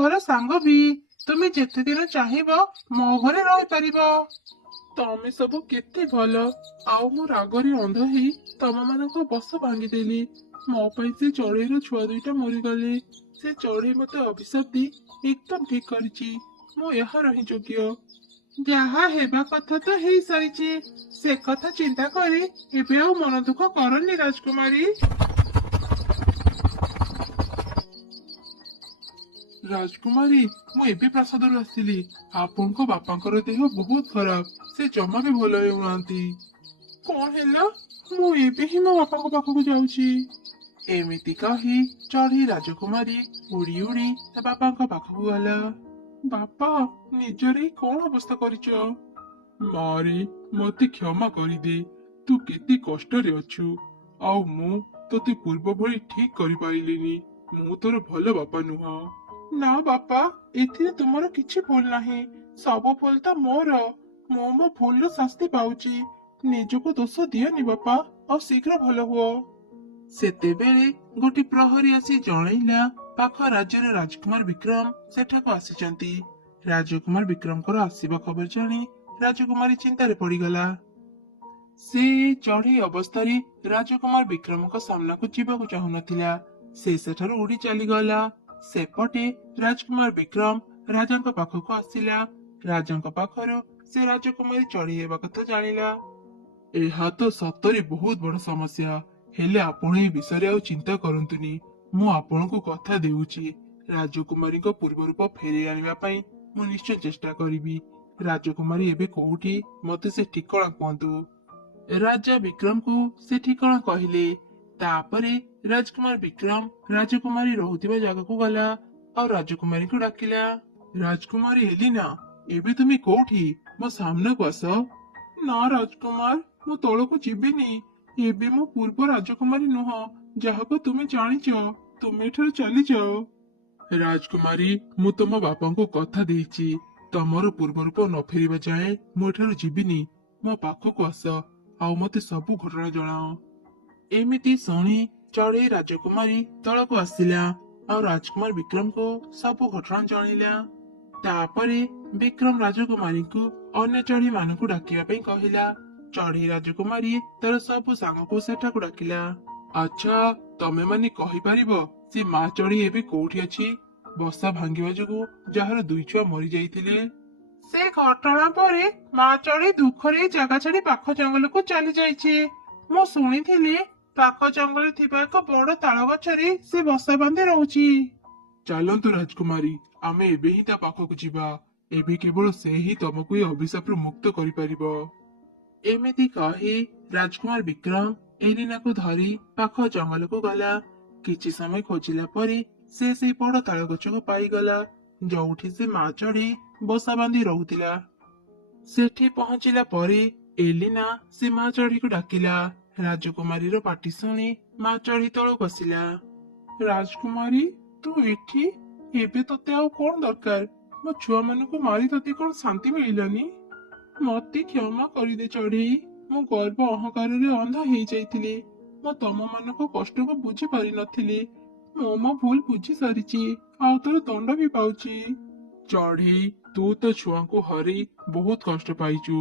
ଭଲ ସାଙ୍ଗ ବି। ତୁମେ ଯେତେ ଦିନ ଚାହିଁବ ମୋ ଘରେ ରହିପାରିବ। ତମେ ସବୁ କେତେ ଭଲ। ଆଉ ମୁଁ ରାଗରେ ଅନ୍ଧ ହେଇ ତମ ମାନଙ୍କ ବସ ଭାଙ୍ଗିଦେଲି। ମୋ ପାଇଁ ସେ ଚଢେଇର ଛୁଆ ଦୁଇଟା ମରିଗଲେ। ସେ ଚଢେଇ ମତେ ଅଭିଶାପ ଦେଇ ଏକଦମ ଠିକ କରିଛି। ମୁଁ ଏହାର ହିଁ ଯୋଗ୍ୟ। ଯାହା ହେବା କଥା ତ ହେଇସାରିଛି। ସେ କଥା ଚିନ୍ତା କରି ଏବେ ଆଉ ମନ ଦୁଃଖ କରନି ରାଜକୁମାରୀ। ରାଜକୁମାରୀ, ମୁଁ ଏବେ ପ୍ରାସାଦରୁ ଆସିଲି। ଆପଣଙ୍କ ବାପାଙ୍କର ଦେହ ବହୁତ ଖରାପ। ସେ ଜମା ବି ଭଲ ହେଉନାହାନ୍ତି। କଣ ହେଲା? ମୁଁ ଏବେ ହିଁ ମୋ ବାପାଙ୍କ ପାଖକୁ ଯାଉଛି। ଏମିତି କହି ଚଢେଇ ରାଜକୁମାରୀ ଉଡି ଉଡି ତା ବାପାଙ୍କ ପାଖକୁ ଗଲା। ବାପା, ନିଜର ଏଇ କଣ ଅବସ୍ଥା କରିଛ? ମାରେ, ମତେ କ୍ଷମା କରିଦେ। ତୁ କେତେ କଷ୍ଟରେ ଅଛୁ। ଆଉ ମୁଁ ତତେ ପୂର୍ବ ଭଳି ଠିକ କରିପାରିଲିନି। ମୁଁ ତୋର ଭଲ ବାପା ନୁହଁ। ନା ବାପା, ଏଥିରେ ତୁମର କିଛି ଭୁଲ ନାହିଁ। ସବୁ ଭୁଲ ତ ମୋର। ମୁଁ ମୋ ଭୁଲର ଶାସ୍ତି ପାଉଛି। ନିଜକୁ ଦୋଷ ଦିଅନି ବାପା, ଆଉ ଶୀଘ୍ର ଭଲ ହୁଅ। ସେତେବେଳେ ଗୋଟି ପ୍ରହରୀ ଆସି ଜଣେଇଲା ପାଖ ରାଜ୍ୟର ରାଜକୁମାର ବିକ୍ରମ ସେଠାକୁ ଆସିଛନ୍ତି। ରାଜକୁମାର ବିକ୍ରମଙ୍କର ଆସିବା ଖବର ଜାଣି ରାଜକୁମାରୀ ଚିନ୍ତାରେ ପଡିଗଲା। ସେ ଚଢେଇ ଅବସ୍ଥାରେ ରାଜକୁମାର ବିକ୍ରମଙ୍କ ସାମ୍ନାକୁ ଯିବାକୁ ଚାହୁଁନଥିଲା। ସେ ସେଠାରୁ ଉଡି ଚାଲିଗଲା। ସେପଟେ ରାଜକୁମାର ବିକ୍ରମ ରାଜାଙ୍କ ପାଖକୁ ଆସିଲା। ରାଜାଙ୍କ ପାଖରୁ ସେ ରାଜକୁମାରୀ ଚଢେଇ ହେବା କଥା ଜାଣିଲା। ଏହା ତ ସତରେ ବହୁତ ବଡ ସମସ୍ୟା। ହେଲେ ଆପଣ ଏ ବିଷୟରେ ଆଉ ଚିନ୍ତା କରନ୍ତୁନି। ମୁଁ ଆପଣଙ୍କୁ କଥା ଦେଉଛି, ରାଜକୁମାରୀଙ୍କ ପୂର୍ବ ରୂପ ଫେରେଇ ଆଣିବା ପାଇଁ ମୁଁ ନିଶ୍ଚୟ ଚେଷ୍ଟା କରିବି। ରାଜକୁମାରୀ ଏବେ କୋଉଠି, ମତେ ସେ ଠିକଣା କୁହନ୍ତୁ। ରାଜା ବିକ୍ରମକୁ ସେ ଠିକଣା କହିଲେ। ତାପରେ ରାଜକୁମାର ବିକ୍ରମ ରାଜକୁମାରୀ ରହୁଥିବା ଜାଗାକୁ ଗଲା ଆଉ ରାଜକୁମାରୀଙ୍କୁ ଡାକିଲା। ରାଜକୁମାରୀ ଏଲିନା, ଏବେ ତୁମେ କୋଉଠି? ମୋ ସାମ୍ନାକୁ ଆସ। ନା ରାଜକୁମାର, ମୁଁ ତଳକୁ ଯିବିନି। ଏବେ ମୁଁ ପୂର୍ବ ରାଜକୁମାରୀ ନୁହଁ, ଯାହାକୁ ତୁମେ ଜାଣିଛ। ତୁମେ ଏଠାରୁ ଚାଲିଯାଅ। ରାଜକୁମାରୀ, ମୁଁ ତମ ବାପାଙ୍କୁ କଥା ଦେଇଛି। ତମର ପୂର୍ବ ରୂପ ନ ଫେରିବା ଯାଏଁ ମୁଁ ଏଠାରୁ ଯିବିନି। ମୋ ପାଖକୁ ଆସ, ଆଉ ମତେ ସବୁ ଘଟଣା ଜଣାଅ। ଏମିତି ଶୁଣି ଚଢେଇ ରାଜକୁମାରୀ ତଳକୁ ଆସିଲା ଆଉ ରାଜକୁମାର ବିକ୍ରମକୁ ସବୁ ଘଟଣା ଜଣେଇଲା। ତାପରେ ବିକ୍ରମ ରାଜକୁମାରୀଙ୍କୁ ଅନ୍ୟ ଚଢେଇ ମାନଙ୍କୁ ଡାକିବା ପାଇଁ କହିଲା। ଚଢେଇ ରାଜକୁମାରୀ ତାର ସବୁ ସାଙ୍ଗକୁ ସେଠାକୁ ଡାକିଲା। ଆଚ୍ଛା, ତମେ ମାନେ କହିପାରିବ ସେ ମା ଚଢେଇ ଏବେ କୋଉଠି ଅଛି? ବସା ଭାଙ୍ଗିବା ଯୋଗୁ ଯାହାର ଦୁଇ ଛୁଆ ମରି ଯାଇଥିଲେ। ସେ ଘଟଣା ପରେ ମା ଚଢେଇ ଦୁଃଖରେ ଜାଗା ଛାଡି ପାଖ ଜଙ୍ଗଲକୁ ଚାଲି ଯାଇଛି। ମୁଁ ଶୁଣିଥିଲି ପାଖ ଜଙ୍ଗଲରେ ଥିବା ଏକ ବଡ ତାଳ ଗଛରେ ସେ ବସା ବାନ୍ଧି ରହୁଛି। ଚାଲନ୍ତୁ ରାଜକୁମାରୀ, ଆମେ ଏବେ ହିଁ ତା ପାଖକୁ ଯିବା। ଏବେ କେବଳ ସେ ହିଁ ତମକୁ ଏ ଅଭିଶାପରୁ ମୁକ୍ତ କରିପାରିବ। ଏମିତି କହି ରାଜକୁମାର ବିକ୍ରମ ଏଲିନାକୁ ଧରି ପାଖ ଜଙ୍ଗଲକୁ ଗଲା। କିଛି ସମୟ ଖୋଜିଲା ପରେ ସେ ସେଇ ବଡ ତାଳ ଗଛକୁ ପାଇଗଲା, ଯୋଉଠି ସେ ମା ଚଢେଇ ବସା ବାନ୍ଧି ରହୁଥିଲା। ସେଠି ପହଞ୍ଚିଲା ପରେ ଏଲିନା ସେ ମା ଚଢେଇକୁ ଡାକିଲା। ରାଜକୁମାରୀର ପାଟି ଶୁଣି ମା ଚଢେଇ ତଳକୁ ଆସିଲା। ରାଜକୁମାରୀ, ତୁ ଏଠି? ଏବେ ତତେ ଆଉ କଣ ଦରକାର? ମୋ ଛୁଆ ମାନଙ୍କୁ ମାରି ତତେ କଣ ଶାନ୍ତି ମିଳିଲାନି? ମତେ କ୍ଷମା କରିଦେ ଚଢେଇ। ମୁଁ ଗର୍ବ ଅହଙ୍କାରରେ ଅନ୍ଧ ହେଇଯାଇଥିଲି। ମୁଁ ତମ ମାନଙ୍କ କଷ୍ଟକୁ ବୁଝି ପାରିନଥିଲି। ମୁଁ ମୋ ଭୁଲ ବୁଝି ସାରିଛି, ଆଉ ତୋର ଦଣ୍ଡ ବି ପାଉଛି। ଚଢେଇ, ତୁ ତ ଛୁଆଙ୍କୁ ହରେଇ ବହୁତ କଷ୍ଟ ପାଇଛୁ।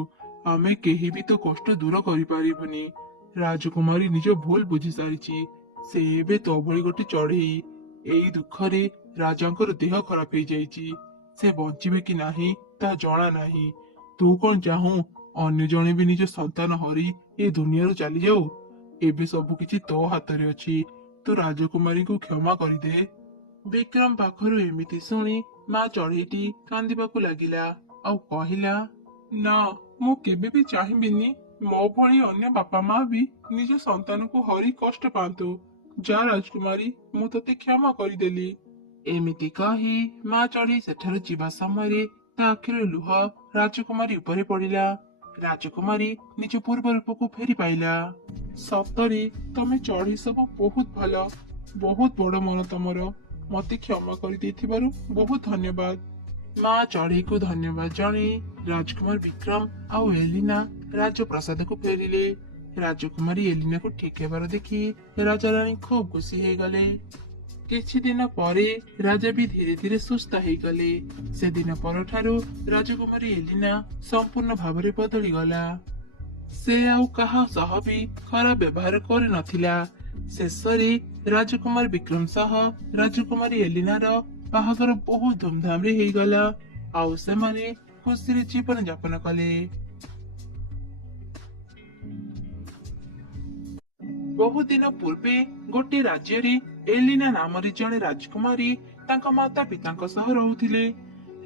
ଆମେ କେହି ବି ତ କଷ୍ଟ ଦୂର କରିପାରିବୁନି। ରାଜକୁମାରୀ ନିଜ ଭୁଲ ବୁଝି ସାରିଛି। ସେ ଏବେ ତୋ ଭଳି ଗୋଟେ ଚଢେଇ। ଏଇ ଦୁଃଖରେ ରାଜାଙ୍କର ଦେହ ଖରାପ ହେଇଯାଇଛି। ସେ ବଞ୍ଚିବେ କି ନାହିଁ ତାହା ଜଣା ନାହିଁ। ତୁ କଣ ଚାହୁଁ ଅନ୍ୟ ଜଣେ ବି ନିଜ ସନ୍ତାନ ହରି ଏ ଦୁନିଆରୁ ଚାଲିଯାଉ? ଏବେ ସବୁ କିଛି ତୋ ହାତରେ ଅଛି। ତୁ ରାଜକୁମାରୀଙ୍କୁ କ୍ଷମା କରିଦେ। ବିକ୍ରମ ପାଖରୁ ଏମିତି ଶୁଣି ମା ଚଢେଇଟି କାନ୍ଦିବାକୁ ଲାଗିଲା ଆଉ କହିଲା, ନା, ମୁଁ କେବେ ବି ଚାହିଁବିନି ମୋ ଭଳି ଅନ୍ୟ ବାପା ମା ବି ନିଜ ସନ୍ତାନକୁ ହରି କଷ୍ଟ ପାଆନ୍ତୁ। ଯା ରାଜକୁମାରୀ, ମୁଁ ତତେ କ୍ଷମା କରିଦେଲି। ଏମିତି କହି ମା ଚଢେଇ ସେଠାରୁ ଯିବା ସମୟରେ ତା ଆଖିର ଲୁହ ରାଜକୁମାରୀ ଉପରେ ପଡିଲା। ରାଜକୁମାରୀ ନିଜ ପୂର୍ବ ରୂପକୁ ଫେରି ପାଇଲା। ସତରେ ତମେ ଚଢେଇ ସବୁ ବହୁତ ଭଲ। ବହୁତ ବଡ ମନ ତମର। ମତେ କ୍ଷମା କରିଦେଇଥିବାରୁ ବହୁତ ଧନ୍ୟବାଦ। ମା ଚଢେଇକୁ ଧନ୍ୟବାଦ ଜଣେଇ ରାଜକୁମାର ବିକ୍ରମ ଆଉ ଏଲିନା ରାଜପ୍ରାସାଦକୁ ଫେରିଲେ। ରାଜକୁମାରୀ ଏଲିନାକୁ ଠିକ ହେବାର ଦେଖି ରାଜାରାଣୀ ଖୁବ ଖୁସି ହେଇଗଲେ। କିଛି ଦିନ ପରେ ରାଜା ବି ଧୀରେ ଧୀରେ ସୁସ୍ଥ ହେଇଗଲେ। ସେଦିନ ପରଠାରୁ ରାଜକୁମାରୀ ଏଲିନା ସମ୍ପୂର୍ଣ୍ଣ ଭାବରେ ବଦଳିଗଲା। ସେ ଆଉ କାହା ସହ ବି ଖରାପ ବ୍ୟବହାର କରିନଥିଲା। ଶେଷରେ ରାଜକୁମାର ବିକ୍ରମ ସହ ରାଜକୁମାରୀ ଏଲିନାର ବାହାଘର ବହୁତ ଧୁମଧାମରେ ହେଇଗଲା ଆଉ ସେମାନେ ଖୁସିରେ ଜୀବନ ଯାପନ କଲେ। ବହୁ ଦିନ ପୂର୍ବେ ଗୋଟିଏ ରାଜ୍ୟରେ ଏଲିନା ନାମରେ ଜଣେ ରାଜକୁମାରୀ ତାଙ୍କ ମାତା ପିତାଙ୍କ ସହ ରହୁଥିଲେ।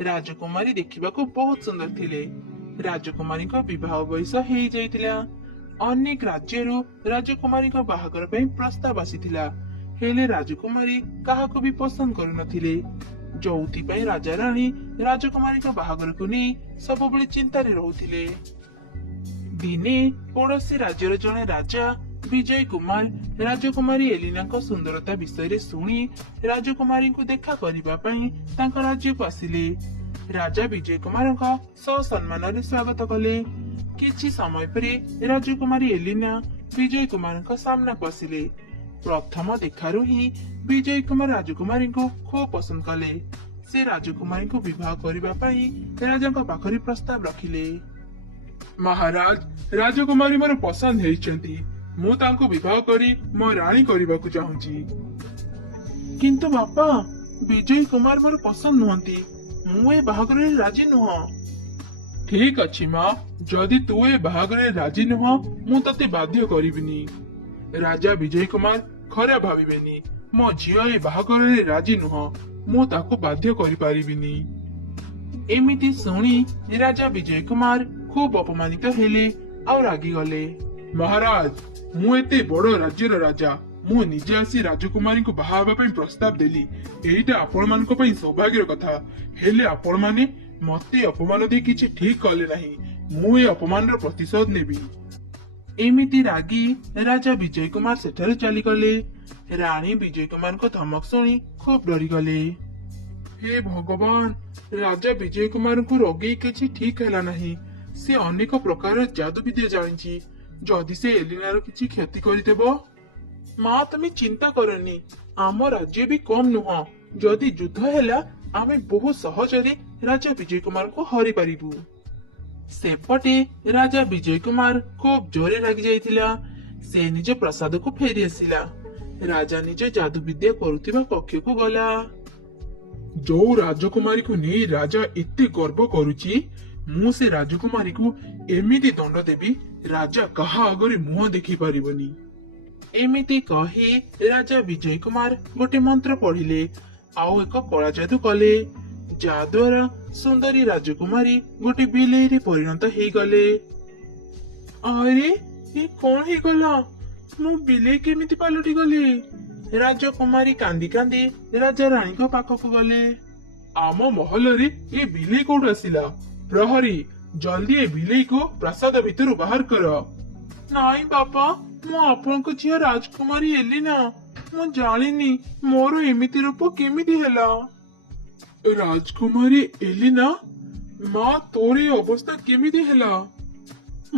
ରାଜକୁମାରୀ ଦେଖିବାକୁ ବହୁତ ସୁନ୍ଦର ଥିଲେ। ରାଜକୁମାରୀଙ୍କ ବିବାହ ବୟସ ହେଇଯାଇଥିଲା। ଅନେକ ରାଜ୍ୟରୁ ରାଜକୁମାରୀଙ୍କ ବାହାଘର ପାଇଁ ପ୍ରସ୍ତାବ ଆସିଥିଲା, ହେଲେ ରାଜକୁମାରୀ କାହାକୁ ବି ପସନ୍ଦ କରୁନଥିଲେ। ଯୋଉଥିପାଇଁ ରାଜା ରାଣୀ ରାଜକୁମାରୀଙ୍କ ବାହାଘରକୁ ନେଇ ସବୁବେଳେ ଚିନ୍ତାରେ ରହୁଥିଲେ। ଦିନେ ପଡୋଶୀ ରାଜ୍ୟର ଜଣେ ରାଜା ବିଜୟ କୁମାର ରାଜକୁମାରୀ ଏଲିନାଙ୍କ ସୁନ୍ଦରତା ବିଷୟରେ ଶୁଣି ରାଜକୁମାରୀଙ୍କୁ ଦେଖା କରିବା ପାଇଁ ତାଙ୍କ ରାଜ୍ୟକୁ ଆସିଲେ। ରାଜା ବିଜୟ କୁମାରଙ୍କ ସସମ୍ମାନରେ ସ୍ୱାଗତ କଲେ। କିଛି ସମୟ ପରେ ରାଜକୁମାରୀ ଏଲିନା ବିଜୟ କୁମାରଙ୍କ ସାମ୍ନାକୁ ଆସିଲେ। ପ୍ରଥମ ଦେଖାରୁ ହିଁ ବିଜୟ କୁମାର ରାଜକୁମାରୀଙ୍କୁ ଖୁବ୍ ପସନ୍ଦ କଲେ। ସେ ରାଜକୁମାରୀଙ୍କୁ ବିବାହ କରିବା ପାଇଁ ରାଜାଙ୍କ ପାଖରେ ପ୍ରସ୍ତାବ ରଖିଲେ। ମହାରାଜ, ରାଜକୁମାରୀ ମୋର ପସନ୍ଦ ହେଇଛନ୍ତି। ମୁଁ ତାଙ୍କୁ ବିବାହ କରି ମୋ ରାଣୀ କରିବାକୁ ଚାହୁଁଛି। କିନ୍ତୁ ବାପା, ବିଜୟ କୁମାର ମୋର ପସନ୍ଦ ନୁହନ୍ତି। ମୁଁ ଏ ବାହାଘରରେ ରାଜି ନୁହଁ। ଠିକ ଅଛି ମା, ଯଦି ତୁ ଏ ବାହାଘରରେ ରାଜି ନୁହଁ ମୁଁ ତତେ ବାଧ୍ୟ କରିବିନି। ରାଜା ବିଜୟ କୁମାର ଖରାପ ଭାବିବେନି। ମୋ ଝିଅ ଏ ବାହାଘରରେ ରାଜି ନୁହଁ, ମୁଁ ତାକୁ ବାଧ୍ୟ କରିପାରିବିନି। ଏମିତି ଶୁଣି ରାଜା ବିଜୟ କୁମାର ଖୁବ୍ ଅପମାନିତ ହେଲେ ଆଉ ରାଗିଗଲେ। ମହାରାଜ, ମୁଁ ଏତେ ବଡ ରାଜ୍ୟର ରାଜା। ମୁଁ ନିଜେ ଆସି ରାଜକୁମାରୀଙ୍କୁ ବାହା ହେବା ପାଇଁ ପ୍ରସ୍ତାବ ଦେଲି। ଏଇଟା ଆପଣମାନଙ୍କ ପାଇଁ ସୌଭାଗ୍ୟର କଥା। ହେଲେ ଆପଣମାନେ ମତେ ଅପମାନ ଦେଇ କିଛି ଠିକ କଲେ ନାହିଁ। ମୁଁ ଏ ଅପମାନର ପ୍ରତିଶୋଧ ନେବି। ଏମିତି ରାଗି ରାଜା ବିଜୟ କୁମାର ସେଠାରୁ ଚାଲିଗଲେ। ରାଣୀ ବିଜୟ କୁମାରଙ୍କ ଧମକ ଶୁଣି ଖୁବ୍ ଡରିଗଲେ। ହେ ଭଗବାନ, ରାଜା ବିଜୟ କୁମାରଙ୍କୁ ରଗେଇ କିଛି ଠିକ ହେଲା ନାହିଁ। ସେ ଅନେକ ପ୍ରକାର ଯାଦୁବିଦ୍ୟା ଜାଣିଛି। ଯଦି ସେ ଏଲିନାର କିଛି କ୍ଷତି କରିଦେବ। ମା, ତମେ ଚିନ୍ତା କରନି। ଆମ ରାଜ୍ୟ ବି କମ ନୁହଁ। ଯଦି ଯୁଦ୍ଧ ହେଲା ଆମେ ବହୁତ ସହଜରେ ରାଜା ବିଜୟ କୁମାରଙ୍କୁ ହରାଇ ପାରିବୁ। ସେପଟେ ରାଜା ବିଜୟ କୁମାର ଖୁବ୍ ଜୋରେ ରାଗି ଯାଇଥିଲା। ସେ ନିଜ ପ୍ରାସାଦକୁ ଫେରି ଆସିଲା। ରାଜା ନିଜ ଯାଦୁବିଦ୍ୟା କରୁଥିବା କକ୍ଷକୁ ଗଲା। ଯୋଉ ରାଜକୁମାରୀକୁ ନେଇ ରାଜା ଏତେ ଗର୍ବ କରୁଛି, ମୁଁ ସେ ରାଜକୁମାରୀକୁ ଏମିତି ଦଣ୍ଡ ଦେବି ରାଜା କାହା ଆଗରେ ମୁହଁ ଦେଖି ପାରିବନି। ଏମିତି କହି ରାଜା ବିଜୟ କୁମାର ଗୋଟେ ମନ୍ତ୍ର ପଢିଲେ ଆଉ ଏକ କଳା ଯାଦୁ କଲେ। ଯାଦ୍ୱାରା ସୁନ୍ଦରୀ ରାଜକୁମାରୀ ଗୋଟେ ବିଲେଇରେ ପରିଣତ ହେଇଗଲେ। ଆରେ, ଏ କଣ ହେଇଗଲା? ମୁଁ ବିଲେଇ କେମିତି ପାଲଟି ଗଲି? ରାଜକୁମାରୀ କାନ୍ଦି କାନ୍ଦି ରାଜା ରାଣୀଙ୍କ ପାଖକୁ ଗଲେ। ଆମ ମହଲରେ ଏ ବିଲେଇ କୋଉଠୁ ଆସିଲା? ପ୍ରହରୀ, ଜଲ୍ଦି ଏ ବିଲେଇକୁ ପ୍ରାସାଦ ଭିତରୁ ବାହାର କର। ନାଇଁ ବାପା, ମୁଁ ଆପଣଙ୍କ ଝିଅ ରାଜକୁମାରୀ ଏଲିନା। ମୁଁ ଜାଣିନି ମୋର ଏମିତି ରୂପ କେମିତି ହେଲା। ରାଜକୁମାରୀ ଏଲିନା? ମା, ତୋର ଏ ଅବସ୍ଥା କେମିତି ହେଲା?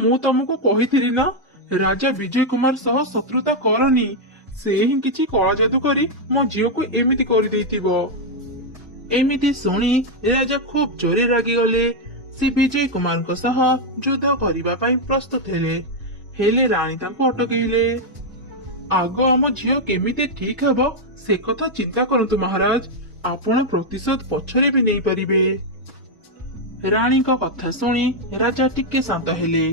ମୁଁ ତମକୁ କହିଥିଲି ନା, ରାଜା ବିଜୟ କୁମାର ସହ ଶତ୍ରୁତା କରନି। ସେ ହିଁ କିଛି କଳା ଯାଦୁ କରି ମୋ ଝିଅକୁ ଏମିତି କରିଦେଇଥିବ। ଏମିତି ଶୁଣି ରାଜା ଖୁବ୍ ଜୋରେ ରାଗିଗଲେ। ସେ ବିଜୟ କୁମାରଙ୍କ ସହ ଯୁଦ୍ଧ କରିବା ପାଇଁ ପ୍ରସ୍ତୁତ ହେଲେ, ହେଲେ ରାଣୀ ତାଙ୍କୁ ଅଟକେଇଲେ। ଆଗ ଆମ ଝିଅ କେମିତି ଠିକ ହେବ ସେ କଥା ଚିନ୍ତା କରନ୍ତୁ ମହାରାଜ। ଆପଣ ପ୍ରତିଶୋଧ ପଛରେ ବି ନେଇପାରିବେ। ରାଣୀଙ୍କ କଥା ଶୁଣି ରାଜା ଟିକେ ଶାନ୍ତ ହେଲେ।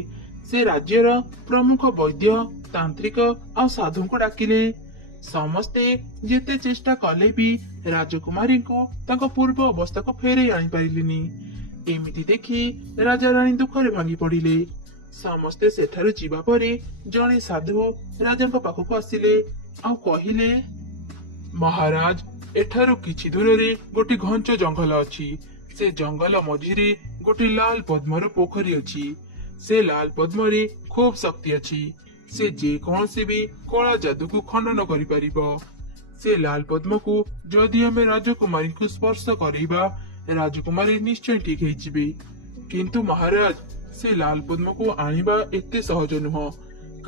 ସେ ରାଜ୍ୟର ପ୍ରମୁଖ ବୈଦ୍ୟ, ତାନ୍ତ୍ରିକ ଆଉ ସାଧୁଙ୍କୁ ଡାକିଲେ। ସମସ୍ତେ ଯେତେ ଚେଷ୍ଟା କଲେ ବି ରାଜକୁମାରୀଙ୍କୁ ତାଙ୍କ ପୂର୍ବ ଅବସ୍ଥାକୁ ଫେରେଇ ଆଣିପାରିଲେନି। ଏମିତି ଦେଖି ରାଜା ରାଣୀ ଦୁଃଖରେ ଭାଙ୍ଗି ପଡିଲେ। ସମସ୍ତେ ସେଠାରୁ ଯିବା ପରେ ଜଣେ ସାଧୁ ରାଜାଙ୍କ ପାଖକୁ ଆସିଲେ ଆଉ କହିଲେ, ମହାରାଜ, ଏଠାରୁ କିଛି ଦୂରରେ ଗୋଟେ ଘଞ୍ଚ ଜଙ୍ଗଲ ଅଛି। ସେ ଜଙ୍ଗଲ ମଝିରେ ଗୋଟେ ଲାଲ ପଦ୍ମର ପୋଖରୀ ଅଛି। ସେ ଲାଲ ପଦ୍ମରେ ଖୁବ୍ ଶକ୍ତି ଅଛି। ସେ ଯେକୌଣସି ବି କଳା ଯାଦୁକୁ ଖଣ୍ଡନ କରିପାରିବ। ସେ ଲାଲ ପଦ୍ମକୁ ଯଦି ଆମେ ରାଜକୁମାରୀଙ୍କୁ ସ୍ପର୍ଶ କରିବା, ରାଜକୁମାରୀ ନିଶ୍ଚୟ ଠିକ ହେଇଯିବେ। କିନ୍ତୁ ମହାରାଜ, ସେ ଲାଲ ପଦ୍ମକୁ ଆଣିବା ଏତେ ସହଜ ନୁହଁ,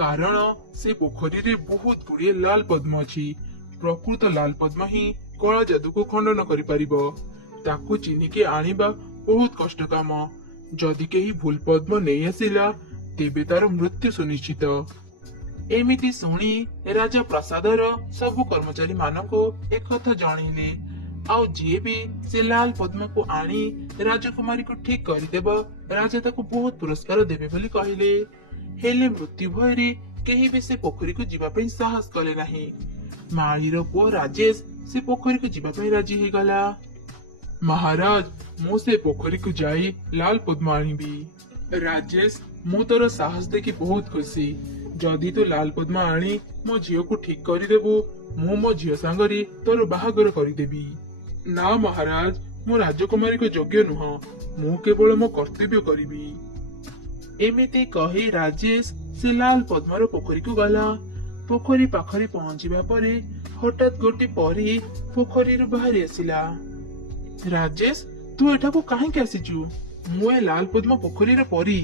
କାରଣ ସେ ପୋଖରୀରେ ବହୁତ ଗୁଡିଏ ଲାଲ ପଦ୍ମ ଅଛି। ପ୍ରକୃତ ଲାଲ ପଦ୍ମ ହିଁ କଳା ଯାଦୁକୁ ଖଣ୍ଡନ କରିପାରିବ। ତାକୁ ଚିହ୍ନିକି ଆଣିବା ବହୁତ କଷ୍ଟ କାମ। ଯଦି କେହି ଭୁଲ ପଦ୍ମ ନେଇ ଆସିଲା ତେବେ ତାର ମୃତ୍ୟୁ ସୁନିଶ୍ଚିତ। ଏମିତି ଶୁଣି ରାଜା ପ୍ରାସାଦର ସବୁ କର୍ମଚାରୀ ମାନଙ୍କୁ ଏକଥା ଜଣେଇଲେ। ଆଉ ଯିଏ ବି ସେ ଲାଲ ପଦ୍ମକୁ ଆଣି ରାଜକୁମାରୀକୁ ଠିକ କରିଦେବ ରାଜା ତାକୁ ବହୁତ ପୁରସ୍କାର ଦେବେ ବୋଲି କହିଲେ। ହେଲେ ମୃତ୍ୟୁ ଭୟରେ କେହି ବି ସେ ପୋଖରୀକୁ ଯିବା ପାଇଁ ସାହସ କଲେ ନାହିଁ। ମାଳିର ପୁଅ ରାଜେଶ ସେ ପୋଖରୀକୁ ଯିବା ପାଇଁ ରାଜି ହେଇଗଲା। ମହାରାଜ, ମୁଁ ସେ ପୋଖରୀକୁ ଯାଇ ଲାଲ ପଦ୍ମ ଆଣିବି। ରାଜେଶ, ମୁଁ ତୋର ସାହସ ଦେଖି ବହୁତ ଖୁସି। ଯଦି ତୁ ଲାଲ ପଦ୍ମ ଆଣି ମୋ ଝିଅକୁ ଠିକ କରିଦେବୁ ମୁଁ ମୋ ଝିଅ ସାଙ୍ଗରେ ତୋର ବାହାଘର କରିଦେବି। ନା ମହାରାଜ, ମୁଁ ରାଜକୁମାରୀଙ୍କ ଯୋଗ୍ୟ ନୁହଁ। ମୁଁ କେବଳ ମୋ କର୍ତ୍ତବ୍ୟ କରିବି। ଏମିତି କହି ରାଜେଶ ସେ ଲାଲ ପଦ୍ମର ପୋଖରୀକୁ ଗଲା। ପୋଖରୀ ପାଖରେ ପହଞ୍ଚିବା ପରେ ହଠାତ୍ ଗୋଟି ପରୀ ପୋଖରୀରୁ ବାହାରି ଆସିଲା। ରାଜେଶ, ତୁ ଏଠାକୁ କାହିଁକି ଆସିଛୁ? ମୁଁ ଏ ଲାଲ ପଦ୍ମ ପୋଖରୀର ପରୀ।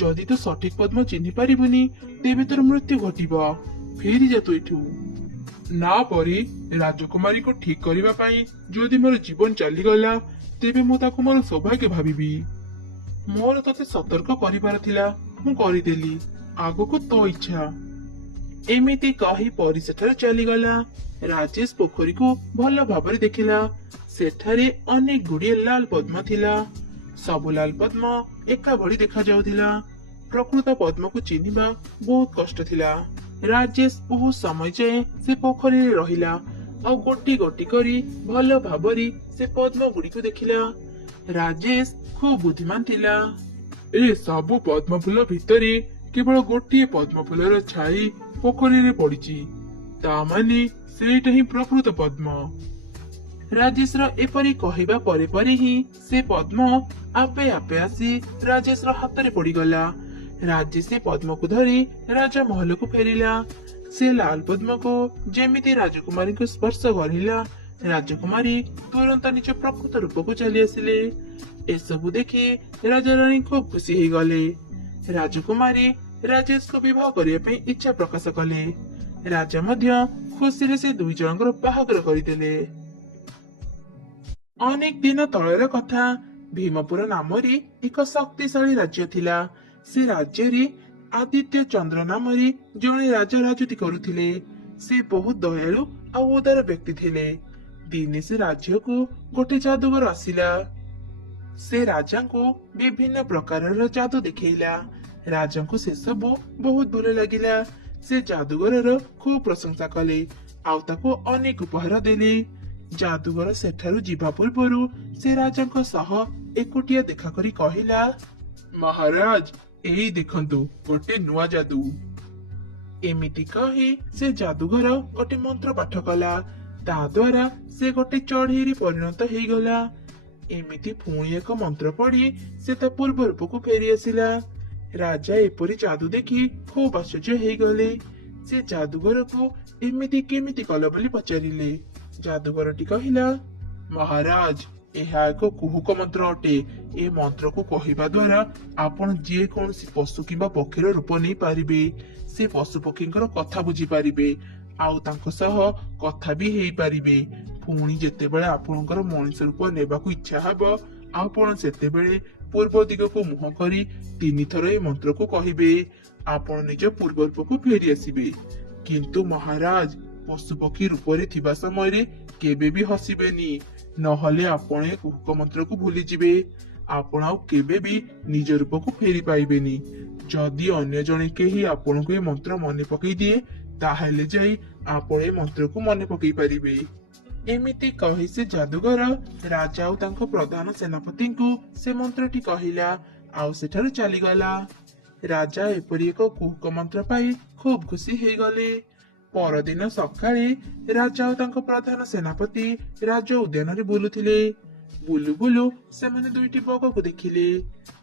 ଯଦି ତୁ ସଠିକ ପଦ୍ମ ଚିହ୍ନି ପାରିବୁନି ତେବେ ତୋର ମୃତ୍ୟୁ ଘଟିବ। ଫେରି ଯା ତୁ ଏଠୁ। ନା ପରୀ, ରାଜକୁମାରୀକୁ ଠିକ କରିବା ପାଇଁ ଯଦି ମୋର ଜୀବନ ଚାଲିଗଲା ତେବେ ମୁଁ ତାକୁ ମୋର ସୌଭାଗ୍ୟ ଭାବିବି। ମୋର ତତେ ସତର୍କ କରିବାର ଥିଲା, ମୁଁ କରିଦେଲି। ଆଗକୁ ତୋ ଇଚ୍ଛା। ଏମିତି କହି ପରୀ ସେଠାରୁ ଚାଲିଗଲା। ରାଜେଶ ପୋଖରୀକୁ ଭଲ ଭାବରେ ଦେଖିଲା। ସେଠାରେ ଅନେକ ଗୁଡିଏ ଲାଲ ପଦ୍ମ ଥିଲା। ସବୁ ଲାଲ ପଦ୍ମ ଏକା ଭଳି ଦେଖାଯାଉଥିଲା। ପ୍ରକୃତ ପଦ୍ମକୁ ଚିହ୍ନିବା ବହୁତ କଷ୍ଟ ଥିଲା। ରାଜେଶ ବହୁତ ସମୟ ଯାଏଁ ସେ ପୋଖରୀରେ ରହିଲା ଆଉ ଗୋଟି ଗୋଟି କରି ଭଲ ଭାବରେ ସେ ପଦ୍ମ ଗୁଡିକୁ ଦେଖିଲା। ରାଜେଶ ଖୁବ ବୁଦ୍ଧିମାନ ଥିଲା। ଏ ସବୁ ପଦ୍ମ ଫୁଲ ଭିତରେ କେବଳ ଗୋଟିଏ ପଦ୍ମ ଫୁଲର ଛାଇ ପୋଖରୀରେ ପଡିଛି। ତା ମାନେ ସେଇଟା ହିଁ ପ୍ରକୃତ ପଦ୍ମ। ରାଜେଶର ଏପରି କହିବା ପରେ ପରେ ହିଁ ସେ ପଦ୍ମ ଆପେ ଆପେ ଆସି ରାଜେଶର ହାତରେ ପଡିଗଲା। ରାଜେଶ ସେ ପଦ୍ମକୁ ଧରି ରାଜମହଲକୁ ଫେରିଲା। ସେ ଲାଲ ପଦ୍ମକୁ ଯେମିତି ରାଜକୁମାରୀଙ୍କୁ ସ୍ପର୍ଶ କରିଲା ରାଜକୁମାରୀ ତୁରନ୍ତ ନିଜ ପ୍ରକୃତ ରୂପକୁ ଚାଲି ଆସିଲେ। ଏସବୁ ଦେଖି ରାଜାରାଣୀ ଖୁବ ଖୁସି ହେଇଗଲେ। ରାଜକୁମାରୀ ରାଜେଶକୁ ବିବାହ କରିବା ପାଇଁ ଇଚ୍ଛା ପ୍ରକାଶ କଲେ। ରାଜା ମଧ୍ୟ ଖୁସିରେ ସେ ଦୁଇ ଜଣଙ୍କର ବାହାଘର କରିଦେଲେ। ଅନେକ ଦିନ ତଳର କଥା। ଭୀମପୁର ନାମରେ ଏକ ଶକ୍ତିଶାଳୀ ରାଜ୍ୟ ଥିଲା। ସେ ରାଜ୍ୟରେ ଆଦିତ୍ୟ ଚନ୍ଦ୍ର ନାମରେ ଜଣେ ରାଜା ରାଜୁତି କରୁଥିଲେ। ସେ ବହୁତ ଦୟାଳୁ ଆଉ ଉଦାର ବ୍ୟକ୍ତି ଥିଲେ। ଦିନେ ସେ ରାଜ୍ୟକୁ ଗୋଟେ ଯାଦୁଗର ଆସିଲା। ସେ ରାଜାଙ୍କୁ ବିଭିନ୍ନ ପ୍ରକାରର ଯାଦୁ ଦେଖେଇଲା। ରାଜାଙ୍କୁ ସେସବୁ ବହୁତ ଭଲ ଲାଗିଲା। ସେ ଯାଦୁଗରର ଖୁବ ପ୍ରଶଂସା କଲେ ଆଉ ତାକୁ ଅନେକ ଉପହାର ଦେଲେ। ଯାଦୁଗର ସେଠାରୁ ଯିବା ପୂର୍ବରୁ ସେ ରାଜାଙ୍କ ସହ ଏକୁଟିଆ ଦେଖା କରି କହିଲା, ମହାରାଜ, ଏଇ ଦେଖନ୍ତୁ ଗୋଟେ ନୂଆ ଯାଦୁ। ଏମିତି କହି ସେ ଯାଦୁଗର ଗୋଟେ ମନ୍ତ୍ର ପାଠ କଲା। ତା ଦ୍ୱାରା ସେ ଗୋଟେ ଚଢେଇରେ ପରିଣତ ହେଇଗଲା। ଏମିତି ପୁଣି ଏକ ମନ୍ତ୍ର ପଢି ସେ ତା ପୂର୍ବ ରୂପକୁ ଫେରି ଆସିଲା। ରାଜା ଏପରି ଯାଦୁ ଦେଖି ଖୁବ ଆଶ୍ଚର୍ଯ୍ୟ ହେଇଗଲେ। ସେ ଯାଦୁଗରକୁ ଏମିତି କେମିତି କଲ ବୋଲି ପଚାରିଲେ। ଯାଦୁଗରଟି କହିଲା, ମହାରାଜ, ଏହା ଏକ କୁହୁକ ମନ୍ତ୍ର ଅଟେ। ଏ ମନ୍ତ୍ରକୁ କହିବା ଦ୍ୱାରା ଆପଣ ଯେ କୌଣସି ପଶୁ କିମ୍ବା ପକ୍ଷୀର ରୂପ ନେଇ ପାରିବେ। ସେ ପଶୁ ପକ୍ଷୀଙ୍କର କଥା ବୁଝିପାରିବେ ଆଉ ତାଙ୍କ ସହ କଥା ବି ହେଇପାରିବେ। ପୁଣି ଯେତେବେଳେ ଆପଣଙ୍କର ମଣିଷ ରୂପ ନେବାକୁ ଇଚ୍ଛା ହେବ ଆପଣ ସେତେବେଳେ ପୂର୍ବ ଦିଗକୁ ମୁହଁ କରି 3 ଥର ଏ ମନ୍ତ୍ରକୁ କହିବେ। ଆପଣ ନିଜ ପୂର୍ବ ରୂପକୁ ଫେରି ଆସିବେ। କିନ୍ତୁ ମହାରାଜ, ପଶୁପକ୍ଷୀ ରୂପରେ ଥିବା ସମୟରେ କେବେ ବି ହସିବେନି, ନହେଲେ ଆପଣ ଏ କୁହୁକ ମନ୍ତ୍ରକୁ ଭୁଲିଯିବେ। ଆପଣ ଆଉ କେବେ ବି ନିଜ ରୂପକୁ ଫେରି ପାଇବେନି। ଯଦି ଅନ୍ୟ ଜଣେ କେହି ଆପଣଙ୍କୁ ଏ ମନ୍ତ୍ର ମନେ ପକେଇ ଦିଏ ତାହେଲେ ଯାଇ ଆପଣ ଏ ମନ୍ତ୍ରକୁ ମନେ ପକେଇ ପାରିବେ। ଏମିତି କହି ସେ ଯାଦୁଗର ରାଜା ଆଉ ତାଙ୍କ ପ୍ରଧାନ ସେନାପତିଙ୍କୁ ସେ ମନ୍ତ୍ରଟି କହିଲା ଆଉ ସେଠାରୁ ଚାଲିଗଲା। ରାଜା ଏପରି ଏକ କୁହୁକ ମନ୍ତ୍ର ପାଇ ଖୁବ ଖୁସି ହେଇଗଲେ। ପରଦିନ ସକାଳେ ରାଜା ଆଉ ତାଙ୍କ ପ୍ରଧାନ ସେନାପତି ରାଜ ଉଦ୍ୟାନରେ ବୁଲୁଥିଲେ। ବୁଲୁ ବୁଲୁ ସେମାନେ ଦୁଇଟି ବଗକୁ ଦେଖିଲେ।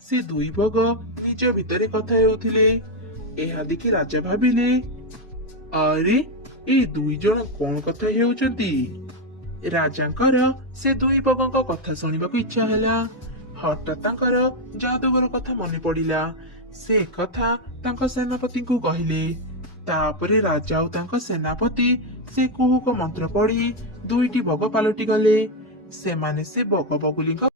ସେ ଦୁଇ ବଗ ନିଜ ଭିତରେ କଥା ହେଉଥିଲେ। ଏହା ଦେଖି ରାଜା ଭାବିଲେ, ଆରେ, ଏଇ ଦୁଇ ଜଣ କଣ କଥା ହେଉଛନ୍ତି? ରାଜାଙ୍କର ସେ ଦୁଇ ବଗଙ୍କ କଥା ଶୁଣିବାକୁ ଇଚ୍ଛା ହେଲା। ହଠାତ୍ ତାଙ୍କର ଯାଦୁଗର କଥା ମନେ ପଡିଲା। ସେ କଥା ତାଙ୍କ ସେନାପତିଙ୍କୁ କହିଲେ। ତାପରେ ରାଜା ଆଉ ତାଙ୍କ ସେନାପତି ସେ କୁହୁକ ମନ୍ତ୍ର ପଢି ଦୁଇଟି ବଗ ପାଲଟି ଗଲେ। ସେମାନେ ସେ ବଗ ବଗୁଲିଙ୍କ